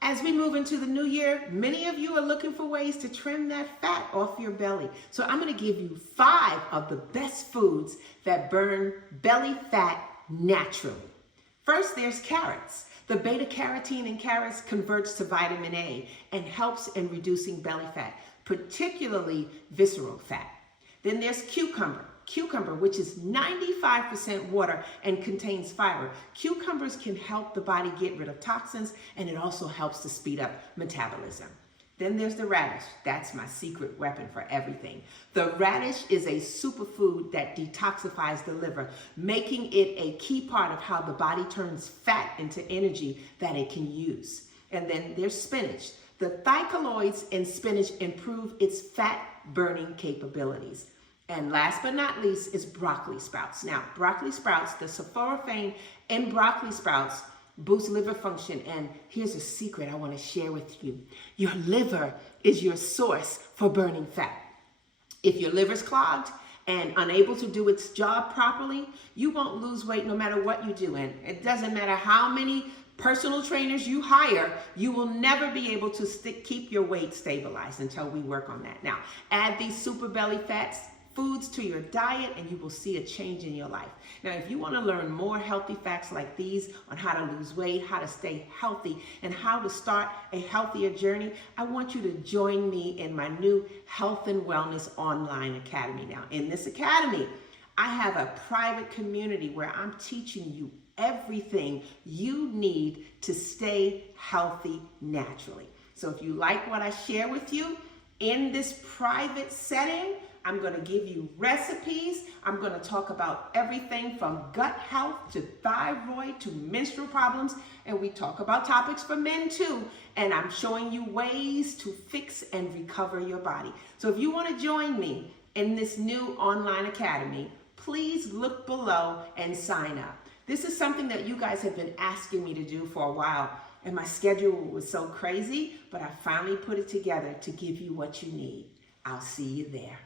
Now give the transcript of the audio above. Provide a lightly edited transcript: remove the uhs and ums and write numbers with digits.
As we move into the new year, many of you are looking for ways to trim that fat off your belly. So I'm going to give you 5 of the best foods that burn belly fat naturally. First, there's carrots. The beta carotene in carrots converts to vitamin A and helps in reducing belly fat, particularly visceral fat. Then there's cucumber. Cucumber, which is 95% water and contains fiber. Cucumbers can help the body get rid of toxins, and it also helps to speed up metabolism. Then there's the radish. That's my secret weapon for everything. The radish is a superfood that detoxifies the liver, making it a key part of how the body turns fat into energy that it can use. And then there's spinach. The thiocaloids in spinach improve its fat burning capabilities. And last but not least is broccoli sprouts. Now, broccoli sprouts, the sulforaphane in broccoli sprouts boosts liver function. And here's a secret I want to share with you. Your liver is your source for burning fat. If your liver's clogged and unable to do its job properly, you won't lose weight no matter what you do. And it doesn't matter how many personal trainers you hire, you will never be able to keep your weight stabilized until we work on that. Now, add these super belly fats foods to your diet and you will see a change in your life. Now, if you want to learn more healthy facts like these on how to lose weight, how to stay healthy, and how to start a healthier journey, I want you to join me in my new Health and Wellness Online Academy. Now, in this academy, I have a private community where I'm teaching you everything you need to stay healthy naturally. So if you like what I share with you in this private setting, I'm going to give you recipes. I'm going to talk about everything from gut health to thyroid to menstrual problems. And we talk about topics for men too. And I'm showing you ways to fix and recover your body. So if you want to join me in this new online academy, please look below and sign up. This is something that you guys have been asking me to do for a while. And my schedule was so crazy, but I finally put it together to give you what you need. I'll see you there.